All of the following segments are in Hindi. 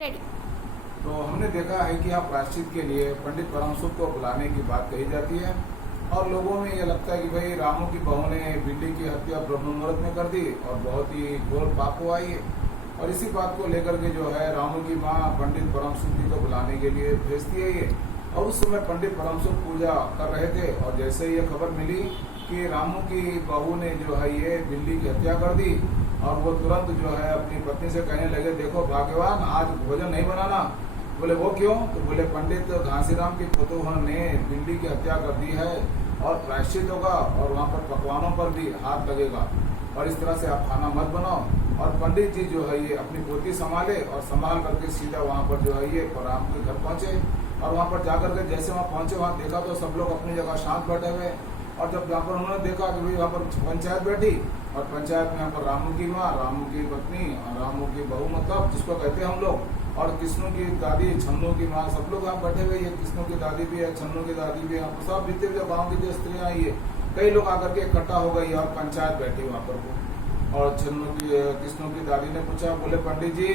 रेडी। तो हमने देखा है कि यहाँ प्रायश्चित के लिए पंडित परमसुख को बुलाने की बात कही जाती है और लोगों में ये लगता है कि भाई रामू की बहू ने बिल्ली की हत्या ब्रह्म मुहूर्त में कर दी और बहुत ही घोर पाप हुआ ये। और इसी बात को लेकर के जो है रामू की माँ पंडित परमसुख जी को बुलाने के लिए भेजती है ये। और उस समय पंडित परमसुख पूजा कर रहे थे और जैसे ही ये खबर मिली कि रामू की बहू ने जो है ये बिल्ली की हत्या कर दी और वो तुरंत जो है अपनी पत्नी से कहने लगे, देखो भाग्यवान, आज भोजन नहीं बनाना। बोले वो क्यों? तो बोले पंडित घासीराम की पुतोह ने बिल्ली की हत्या कर दी है और प्रायश्चित होगा और वहाँ पर पकवानों पर भी हाथ लगेगा और इस तरह से आप खाना मत बनाओ। और पंडित जी जो है ये अपनी पोती संभाले और संभाल करके सीधा वहाँ पर जो है ये राम के घर पहुंचे और वहाँ पर जाकर के जैसे वहाँ पहुंचे वहाँ देखा तो सब लोग अपनी जगह शांत बैठे हुए। और जब यहाँ पर उन्होंने देखा कि भाई वहाँ पर पंचायत बैठी और पंचायत में यहाँ पर रामू की माँ, रामू की पत्नी और रामू की बहू, मतलब जिसको कहते हैं हम लोग, और कृष्णू की दादी, छन्नू की माँ, सब लोग यहाँ बैठे हुए। कृष्णू की दादी भी है, छन्नू की दादी भी है, सब जितने भी गाँव की जो स्त्रियाँ आई है, कई लोग आकर के इकट्ठा हो गई और पंचायत बैठी वहाँ पर। और कृष्णू की दादी ने पूछा, बोले पंडित जी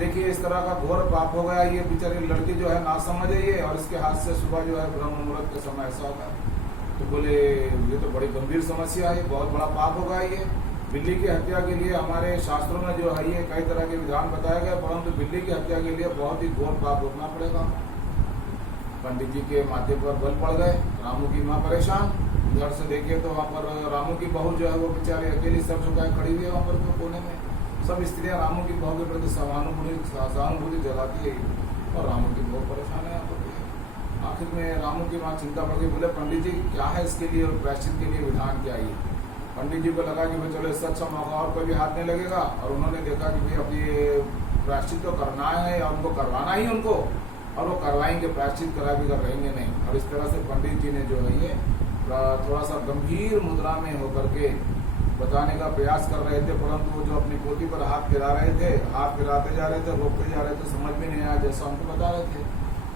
देखिए इस तरह का घोर पाप हो गया, ये बेचारी लड़की जो है ना समझ है ये, और इसके हाथ से सुबह जो है ब्रह्म मुहूर्त के समय ऐसा होगा। तो बोले ये तो बड़ी गंभीर समस्या है, बहुत बड़ा पाप होगा ये। बिल्ली की हत्या के लिए हमारे शास्त्रों में जो है ये कई तरह के विधान बताए गए, परंतु बिल्ली की हत्या के लिए बहुत ही घोर पाप भोगना पड़ेगा। पंडित जी के माथे पर बल पड़ गए। रामू की माँ परेशान। घर से देखिए तो वहाँ पर रामू की बहू जो है वो बेचारी अकेली सर झुकाए खड़ी हुई है वहाँ पर कोने में। सब स्त्रियाँ रामू की बहू के प्रति सहानुभूति जगाती है और रामू की बहू परेशान है यहाँ पर। आखिर में रामू की माँ चिंता पड़ गई। बोले पंडित जी क्या है इसके लिए प्रायश्चित के लिए विधान क्या है? पंडित जी को लगा कि भाई चलो इससे अच्छा मौका और कोई भी हाथ नहीं लगेगा। और उन्होंने देखा कि भाई अब ये प्रायश्चित तो करना है और उनको करवाना ही उनको, और वो करवाएंगे, प्रायश्चित करा भी कर रहेंगे नहीं। और इस तरह से पंडित जी ने जो है ये थोड़ा सा गंभीर मुद्रा में होकर के बताने का प्रयास कर रहे थे, परंतु वो जो अपनी पोती पर हाथ फिरा रहे थे, हाथ फिराते जा रहे थे, रोकते जा रहे थे, समझ में नहीं आया जैसा उनको बता रहे थे।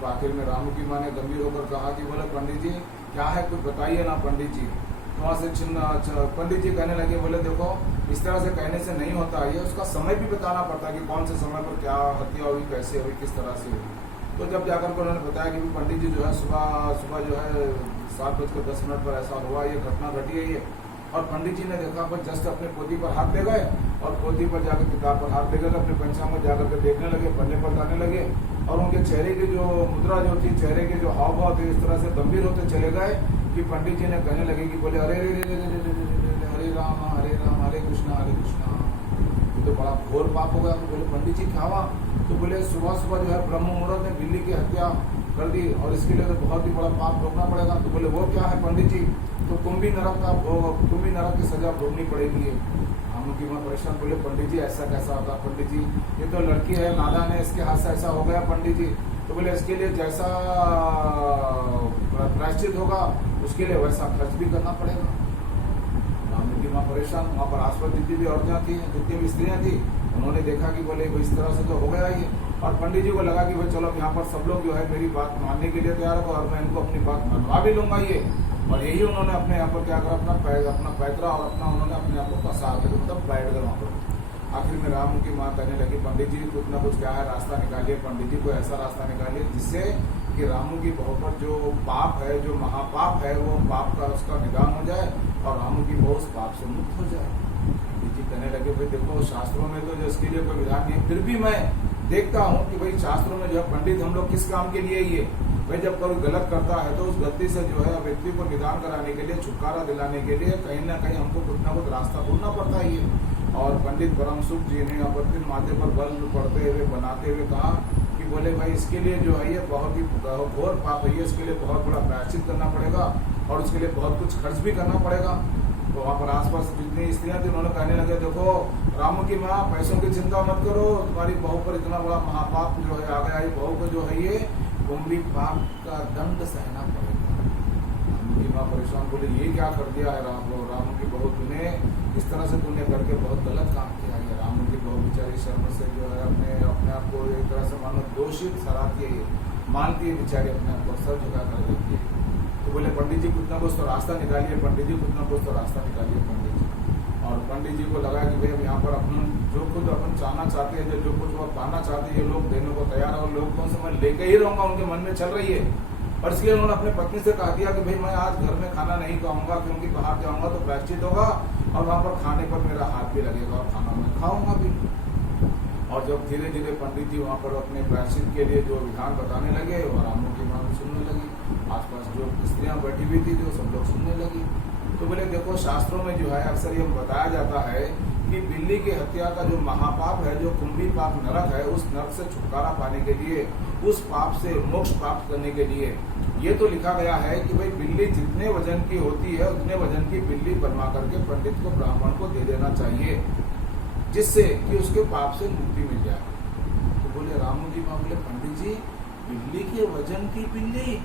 तो आखिर में रामू की माँ ने गंभीर होकर कहा कि बोले पंडित जी क्या है, कुछ बताइए ना पंडित जी। तो वहाँ से पंडित जी कहने लगे, बोले देखो इस तरह से कहने से नहीं होता, ये उसका समय भी बताना पड़ता है कि कौन से समय पर क्या हत्या हुई, कैसे हुई, किस तरह से हुई। तो जब जाकर के उन्होंने बताया कि पंडित जी जो है सुबह जो है 7:10 पर ऐसा हुआ, ये घटना घटी है ये। और पंडित जी ने देखा पर जस्ट अपने पोती पर हाथ ले गए और पोती पर जाकर किताब पर हाथ ले गए, अपने पंचांग में जाकर के देखने लगे, पन्ने पर जाने लगे। और उनके चेहरे की जो मुद्रा जो थी, चेहरे के जो हाव भाव थे, इस तरह से गंभीर होते चले गए कि पंडित जी ने कहने लगे कि बोले अरे रे रे रे रे रे रे हरे राम हरे कृष्णा ये तो बड़ा घोर पाप हो गया। तो बोले पंडित जी क्या हुआ? तो बोले सुबह जो है ब्रह्म मुहूर्त में बिल्ली की हत्या कर दी और इसके लिए तो बहुत ही बड़ा पाप भोगना पड़ेगा। तो बोले वो क्या है पंडित जी? तो कुंभी नरक की सजा भोगनी पड़ेगी। हम की माँ परेशान। बोले पंडित जी ऐसा कैसा होगा पंडित जी, ये तो लड़की है, नादान है, इसके हाथ से ऐसा हो गया पंडित जी। तो बोले इसके लिए जैसा प्रायश्चित होगा उसके लिए वैसा खर्च भी करना पड़ेगा। रामू की माँ परेशान। वहाँ पर आसपास जितनी भी औरतें थी, जितनी भी स्त्रियाँ थी, उन्होंने देखा कि बोले इस तरह से तो हो गया ये। और पंडित जी को लगा कि भाई चलो यहाँ पर सब लोग जो है मेरी बात मानने के लिए तैयार हो और मैं इनको अपनी बात मनवा भी लूंगा ये। और यही उन्होंने अपने यहाँ पर क्या करा, अपना पैतरा और उन्होंने अपने आप को फंसा कर मतलब बैठ गए वहाँ पर। आखिर में रामू की माँ कहने लगी पंडित जी कुछ ना कुछ क्या है रास्ता निकालिए, पंडित जी को ऐसा रास्ता निकालिए जिससे कि रामू की बहू पर जो पाप है, जो महापाप है, वो पाप का उसका निदान हो जाए और रामू की बहू उस पाप से मुक्त हो जाए। पंडित जी कहने लगे भाई देखो शास्त्रों में तो जो इसके लिए कोई विधान नहीं, फिर भी मैं देखता हूँ कि भाई शास्त्रों में जो है पंडित हम लोग किस काम के लिए ये भाई जब कोई गलत करता है तो उस गलती से जो है व्यक्ति को निदान कराने के लिए, छुटकारा दिलाने के लिए कहीं ना कहीं हमको कुछ ना कुछ रास्ता ढूंढना पड़ता है ये। और पंडित परमसुख जी ने अपने माथे पर बल पड़ते हुए बनाते हुए कहा कि बोले भाई इसके लिए जो है ये बहुत ही घोर पाप है, इसके लिए बहुत बड़ा प्रायश्चित करना पड़ेगा और उसके लिए बहुत कुछ खर्च भी करना पड़ेगा। तो वहाँ पर आसपास जितनी स्त्रियाँ थी उन्होंने कहने लगे देखो रामू की माँ पैसों की चिंता मत करो, तुम्हारी बहू पर इतना बड़ा महापाप जो है आ गया, ये बहू को जो है ये कुंभी पाप का दंड सहना पड़ेगा। रामू की माँ परेशान। बोले ये क्या कर दिया है रामू की बहू, तूने इस तरह से तूने करके बहुत गलत काम किया है। रामू की बहू बेचारी शर्म से जो है अपने आप को एक तरह से मानो दोषित ठहराती है, मानती है बेचारी, अपने आप को सर झुका कर देती है। तो बोले पंडित जी कुछ ना कुछ तो रास्ता निकालिए, पंडित जी कुछ ना कुछ तो रास्ता निकालिए पंडित जी। और पंडित जी को लगा कि भाई अब यहाँ पर अपन जो खुद अपन चाहना चाहते हैं, जो कुछ वो पाना चाहते हैं, ये लोग देने को तैयार है और लोगों से मैं लेके ही रहूंगा, उनके मन में चल रही है। और इसलिए उन्होंने अपने पत्नी से कहा दिया कि भाई मैं आज घर में खाना नहीं खाऊंगा, क्योंकि बाहर जाऊंगा तो प्रायश्चित होगा और वहां पर खाने पर मेरा हाथ भी लगेगा और खाना मैं खाऊंगा भी। और जब धीरे धीरे पंडित जी वहां पर अपने प्रायश्चित के लिए जो विधान बताने लगे और रामू की माँ भी सुनने लगी, आसपास जो स्त्रियां बैठी हुई थी जो सब लोग सुनने लगी। तो बोले देखो, शास्त्रों में जो है अक्सर ये बताया जाता है कि बिल्ली की हत्या का जो महापाप है, जो कुंभी पाप नरक है, उस नरक से छुटकारा पाने के लिए, उस पाप से मोक्ष प्राप्त करने के लिए ये तो लिखा गया है कि भाई बिल्ली जितने वजन की होती है उतने वजन की बिल्ली बनवा करके पंडित को, ब्राह्मण को दे देना चाहिए, जिससे कि उसके पाप से मुक्ति मिल जाए। तो बोले रामू जी माँ बोले पंडित जी बिल्ली के वजन की बिल्ली?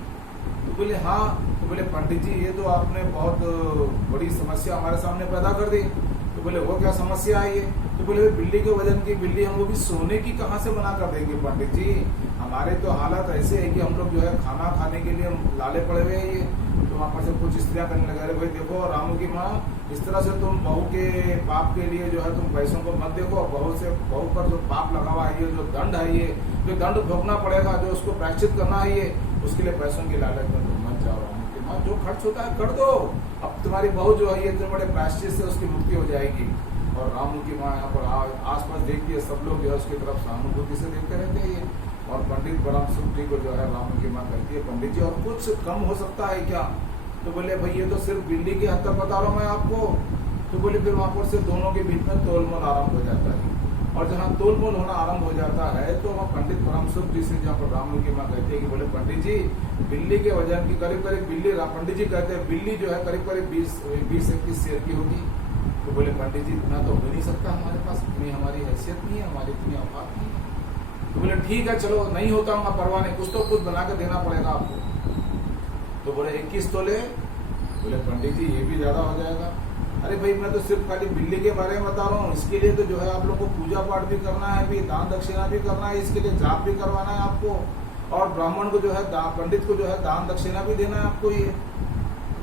तो बोले हाँ। तो बोले पंडित जी ये तो आपने बहुत बड़ी समस्या हमारे सामने पैदा कर दी। तो बोले वो क्या समस्या है ये? तो बोले बिल्ली के वजन की बिल्ली हम वो भी सोने की कहाँ से बना कर देंगे पंडित जी? हमारे तो हालत ऐसे है कि हम लोग जो है खाना खाने के लिए लाले पड़े हुए हैं। ये तो वहाँ पर से कुछ स्त्रियां करने लगे, अरे भाई देखो रामू की माँ, इस तरह से तुम बहू के पाप के लिए जो है तुम पैसों को मत देखो, बहू पर जो पाप लगा हुआ है, ये जो दंड है, ये जो दंड भोगना पड़ेगा, जो उसको प्रायश्चित करना है, ये उसके लिए पैसों की लालच में तुम मत जाओ। रामू की माँ जो खर्च होता है कर दो, अब तुम्हारी बहू जो है ये इतने बड़े प्रायश्चित से उसकी मुक्ति हो जाएगी। और रामू की माँ यहाँ पर आसपास देखती है, सब लोग जो है उसकी तरफ सहानुभूति से देखते रहते हैं। और पंडित परम सुख जी को जो है रामू की माँ कहती है, पंडित जी और कुछ कम हो सकता है क्या? तो बोले भाई ये तो सिर्फ बिल्ली की हत्या बता रहा हूँ मैं आपको। तो बोले फिर वहां पर से दोनों के बीच में तोलमोल आरंभ हो जाता है। और जहाँ तोलमोल होना आरंभ हो जाता है तो वहाँ पंडित परम सुख जी से जहाँ पर रामू की माँ कहती है कि बोले पंडित जी बिल्ली के वजन की करीब करीब बिल्ली, पंडित जी कहते हैं बिल्ली जो है करीब करीब 20-21 शेर की होगी। तो बोले पंडित जी इतना तो हो नहीं सकता, हमारे पास इतनी हमारी हैसियत नहीं है, हमारी इतनी औकात नहीं है। तो बोले ठीक है चलो नहीं होता हूँ परवाह नहीं, कुछ तो कुछ बना के देना पड़ेगा आपको। तो बोले 21 तोले। बोले पंडित जी ये भी ज्यादा हो जाएगा। अरे भाई मैं तो सिर्फ खाली बिल्ली के बारे में बता रहा हूँ, इसके लिए तो जो है आप लोग को पूजा पाठ भी करना है, भी दान दक्षिणा भी करना है, इसके लिए जाप भी करवाना है आपको, और ब्राह्मण को जो है पंडित को जो है दान दक्षिणा भी देना है आपको ये।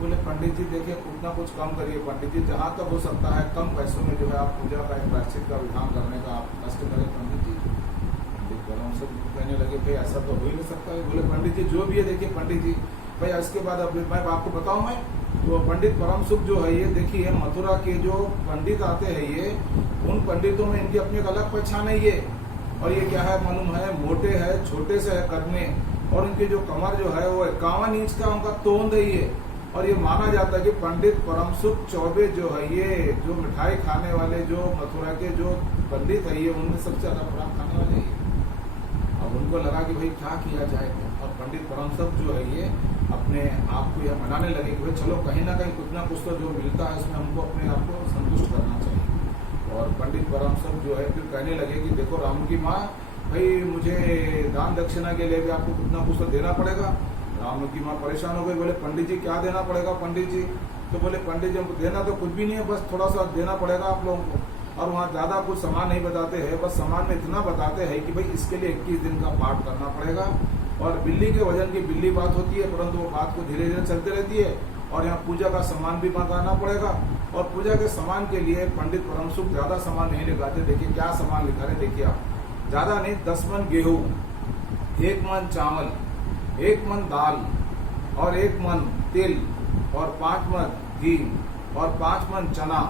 बोले पंडित जी देखिए उतना कुछ कम करिए पंडित जी, जहाँ तक हो सकता है कम पैसों में जो है आप पूजा का प्रायश्चित का विधान करने का आप कष्ट करें पंडित जी। पंडित परम सब कहने लगे भाई ऐसा तो हो ही नहीं सकता है। बोले पंडित जी जो भी है देखिए पंडित जी, भाई इसके बाद अब मैं आपको बताऊं मैं, तो पंडित परम सुख जो है ये देखिए मथुरा के जो पंडित आते हैं ये, उन पंडितों में इनकी अपनी एक अलग पहचान है ये। और ये क्या है मालूम है, मोटे है, छोटे से है कद में, और इनकी जो कमर जो है वो 51 इंच का उनका तोंद है ये। और ये माना जाता है कि पंडित परम सुख चौबे जो है ये जो मिठाई खाने वाले जो मथुरा के जो पंडित है ये उनमें सबसे ज्यादा बड़ा खाने वाले ये। अब उनको लगा कि भाई क्या किया जाए, और पंडित परम सुख जो है ये अपने आप को यह मनाने लगे कि भाई चलो कहीं ना कहीं कुछ ना कुछ तो जो मिलता है उसमें हमको अपने आप को संतुष्ट करना चाहिए। और पंडित परम सुख जो है फिर कहने लगे कि देखो रामू की माँ, भाई मुझे दान दक्षिणा के लिए भी आपको कुछ ना कुछ तो देना पड़ेगा। रामू की माँ परेशान हो गई, बोले पंडित जी क्या देना पड़ेगा पंडित जी? तो बोले पंडित जी हमको देना तो कुछ भी नहीं है, बस थोड़ा सा देना पड़ेगा आप लोगों को। और वहाँ ज्यादा कुछ सामान नहीं बताते हैं, बस सामान में इतना बताते हैं कि भाई इसके लिए 21 दिन का पाठ करना पड़ेगा। और बिल्ली के वजन की बिल्ली बात होती है, परंतु वो बात को धीरे धीरे चलती रहती है। और यहाँ पूजा का सामान भी मंगाना पड़ेगा, और पूजा के सामान के लिए पंडित परम सुख ज्यादा सामान नहीं लिखाते। देखिए क्या सामान लिखा रहे, देखिए आप, ज्यादा नहीं, 10 मन गेहूं, 1 मन चावल, 1 मन दाल, और 1 मन तेल, और 5 मन घी, और 5 मन चना,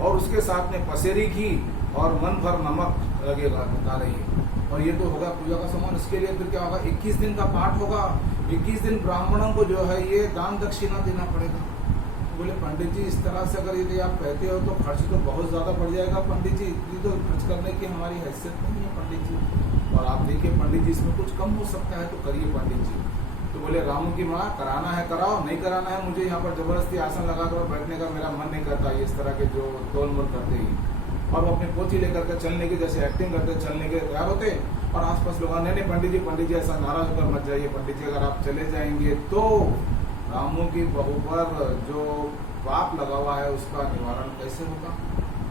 और उसके साथ में पसेरी घी और मन भर नमक लगेगा, बता रही है। और ये तो होगा पूजा का सामान। इसके लिए फिर क्या होगा, 21 दिन का पाठ होगा, 21 दिन ब्राह्मणों को जो है ये दान दक्षिणा देना पड़ेगा। बोले पंडित जी इस तरह से अगर यदि आप कहते हो तो खर्च तो बहुत ज्यादा बढ़ जाएगा पंडित जी, ये तो खर्च करने की हमारी हैसियत नहीं है पंडित जी। और आप देखिए पंडित जी इसमें कुछ कम हो सकता है तो करिए पंडित जी। तो बोले रामू की माँ कराना है कराओ, नहीं कराना है मुझे यहाँ पर जबरदस्ती आसन लगाकर बैठने का मेरा मन नहीं करता ये इस तरह के जो तोल मोल करते ही। और वो अपनी पोथी लेकर के चलने की जैसे एक्टिंग करते चलने के तैयार होते, और आसपास लोग नहीं पंडित जी ऐसा नाराज होकर मत जाइए पंडित जी, अगर आप चले जाएंगे तो रामू की बहू पर जो पाप लगा हुआ है उसका निवारण कैसे होगा।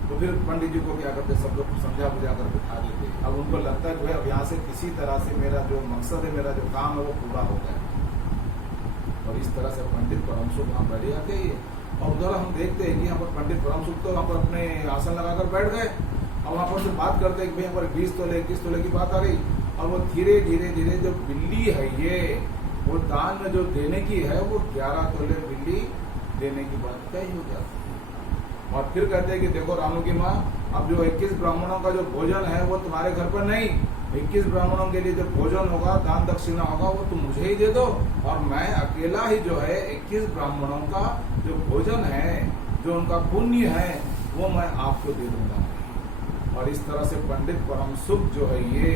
तो फिर पंडित जी को क्या करते, सब लोग समझा बुझा कर बिठा देते। अब उनको लगता है कि अब यहाँ से किसी तरह से मेरा जो मकसद है, मेरा जो काम है वो पूरा हो गया। और इस तरह से पंडित परम सुख वहां बैठ जाते ही, और उधर हम देखते हैं कि यहाँ पर पंडित परम सुख तो वहाँ पर अपने आसन लगाकर बैठ गए और वहाँ पर से बात करते हैं कि भाई यहाँ पर 20 तोले 21 तोले की बात आ रही, और वो धीरे धीरे धीरे जो बिल्ली है ये वो दान में जो देने की है वो 11 तोले बिल्ली देने की बात तय हो जाती है। और फिर कहते हैं कि देखो रामू की माँ, अब जो 21 ब्राह्मणों का जो भोजन है वो तुम्हारे घर पर नहीं, 21 ब्राह्मणों के लिए जो भोजन होगा, दान दक्षिणा होगा, वो तुम मुझे ही दे दो, और मैं अकेला ही जो है 21 ब्राह्मणों का जो भोजन है, जो उनका पुण्य है, वो मैं आपको दे दूंगा। और इस तरह से पंडित परम सुख जो है ये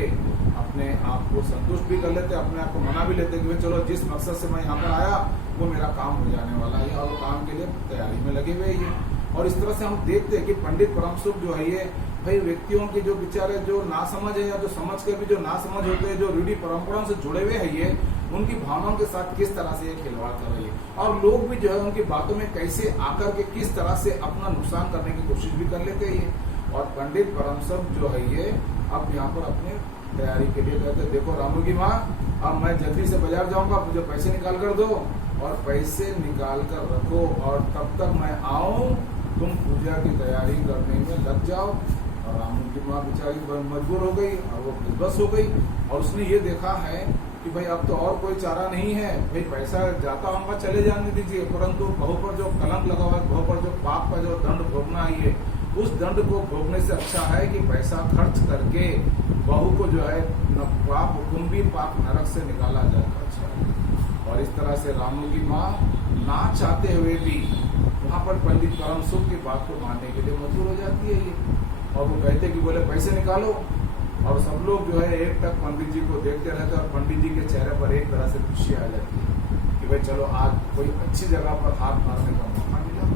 अपने आप को संतुष्ट भी कर लेते, अपने आप को मना भी लेते कि भाई चलो जिस मकसद से मैं यहाँ पर आया वो मेरा काम हो जाने वाला है, और वो काम के लिए तैयारी में लगे हुए ही। और इस तरह से हम देखते हैं कि पंडित परम सुख जो है ये भाई व्यक्तियों के जो बेचारे जो नासमझ है या जो समझ के भी जो नासमझ होते हैं, जो रूढ़ी परंपराओं से जुड़े हुए हैं, ये उनकी भावनाओं के साथ किस तरह से ये खिलवाड़ कर रही है, और लोग भी जो है उनकी बातों में कैसे आकर के किस तरह से अपना नुकसान करने की कोशिश भी कर लेते हैं। और पंडित परम सुख जो है ये अब यहाँ पर अपने तैयारी के लिए कहते, देखो रामू की माँ, अब मैं जल्दी से बाजार जाऊंगा, मुझे पैसे निकाल कर दो और पैसे निकाल कर रखो, और तब तक मैं आऊं, तुम पूजा की तैयारी करने में लग जाओ। और रामू की माँ बेचारी मजबूर हो गई और वो बस हो गई, और उसने ये देखा है कि भाई अब तो और कोई चारा नहीं है, भाई पैसा जाता होगा चले जाने दीजिए, परंतु बहू पर जो कलंक लगा हुआ है, बहू पर जो पाप का जो दंड भोगना है, उस दंड को भोगने से अच्छा है कि पैसा खर्च करके बहू को जो है पाप कुंभी पाप नरक से निकाला जाएगा। अच्छा, और इस तरह से रामू की माँ ना चाहते हुए भी वहां पर पंडित परम सुख की बात को मानने के लिए मजबूर हो जाती है ये, और वो कहते कि बोले पैसे निकालो, और सब लोग जो है एक टक पंडित जी को देखते रहते हैं, और पंडित जी के चेहरे पर एक तरह से खुशी आ जाती है कि भाई चलो आज कोई अच्छी जगह पर हाथ मारने का मौका मिला।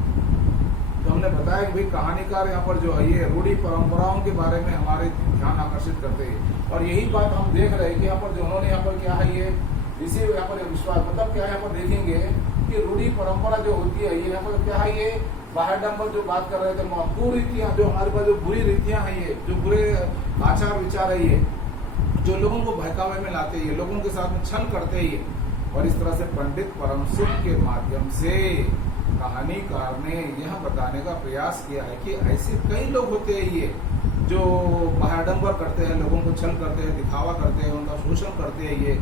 तो हमने बताया कि भाई कहानीकार यहाँ पर जो है ये रूढ़ी परंपराओं के बारे में हमारे ध्यान आकर्षित करते हैं, और यही बात हम देख रहे हैं कि यहाँ पर जो उन्होंने यहाँ पर क्या है ये इसी यहाँ पर विश्वास, मतलब क्या यहाँ पर देखेंगे कि रूढ़ी परंपरा जो होती है ये यहाँ पर क्या है, ये बाहर डंबर जो बात कर रहे थे, कुरीतियां जो हमारे पास जो बुरी रीतियां हैं, ये जो बुरे आचार विचार है, ये जो लोगों को बहकावे में लाते हैं, लोगों के साथ में छल करते हैं ये। और इस तरह से पंडित परम सुख के माध्यम से कहानीकार ने यह बताने का प्रयास किया है कि ऐसे कई लोग होते हैं ये जो बाहरडंबर करते हैं, लोगों को छल करते हैं, दिखावा करते हैं, उनका शोषण करते हैं ये।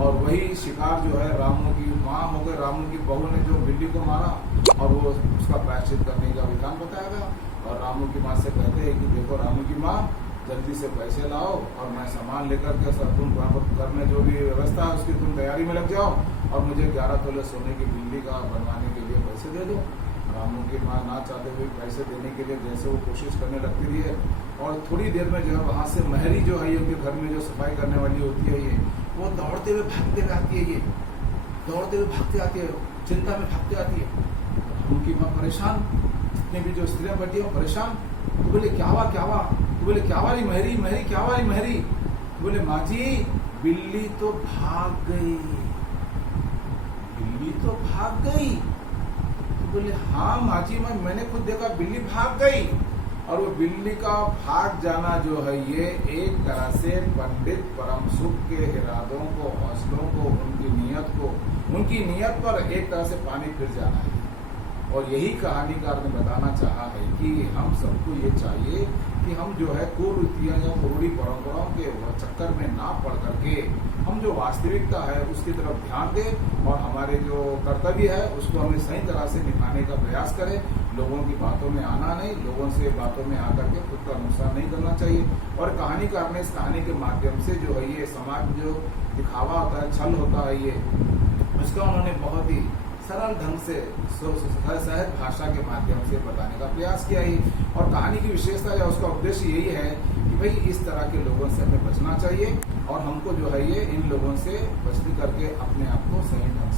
और वही शिकार जो है रामू की माँ हो गई, रामू की बहू ने जो बिल्ली को मारा और वो उसका प्रायश्चित करने का विधान बताया गया। और रामू की माँ से कहते हैं कि देखो रामू की माँ, जल्दी से पैसे लाओ और मैं सामान लेकर के सब तुम घर में जो भी व्यवस्था है उसकी तुम तैयारी में लग जाओ, और मुझे 11 तोले सोने की बिल्ली का बनवाने के लिए पैसे दे दो। रामू की माँ ना चाहते हुए पैसे देने के लिए जैसे वो कोशिश करने लगती रही है, और थोड़ी देर में जो है वहाँ से महरी जो है उनके घर में जो सफाई करने वाली होती है ये, वो दौड़ते हुए भागते हुए आती है, ये दौड़ते हुए भागते आती है, चिंता में भागते आती है। उनकी माँ परेशान, जितने भी जो स्त्रियाँ बैठी है वो परेशान। तो बोले क्या हुआ क्या हुआ, तो बोले क्या वाली महरी महरी क्या वाली महरी, तो बोले माँ जी बिल्ली तो भाग गई, बिल्ली तो भाग गई। तो बोले हाँ माँ जी मैंने खुद देखा बिल्ली भाग गई। और वो बिल्ली का भाग जाना जो है ये एक तरह से पंडित परम सुख के इरादों को, हौसलों को, उनकी नीयत पर एक तरह से पानी फिर जाना है। और यही कहानीकार ने बताना चाहा है कि हम सबको ये चाहिए कि हम जो है कुरीतियां या रूढ़ी परंपराओं के चक्कर में ना पड़ करके हम जो वास्तविकता है उसकी तरफ ध्यान दें, और हमारे जो कर्तव्य है उसको हमें सही तरह से निभाने का प्रयास करें। लोगों की बातों में आना नहीं, लोगों से बातों में आकर के खुद का नुकसान नहीं करना चाहिए। और कहानीकार ने इस कहानी के माध्यम से जो है ये समाज जो दिखावा होता है, छल होता है, ये उसका उन्होंने बहुत ही सरल ढंग से सहज भाषा के माध्यम से बताने का प्रयास किया है। और कहानी की विशेषता या उसका उद्देश्य यही है कि भाई इस तरह के लोगों से हमें बचना चाहिए, और हमको जो है ये इन लोगों से बचने करके अपने आप को सही ढंग से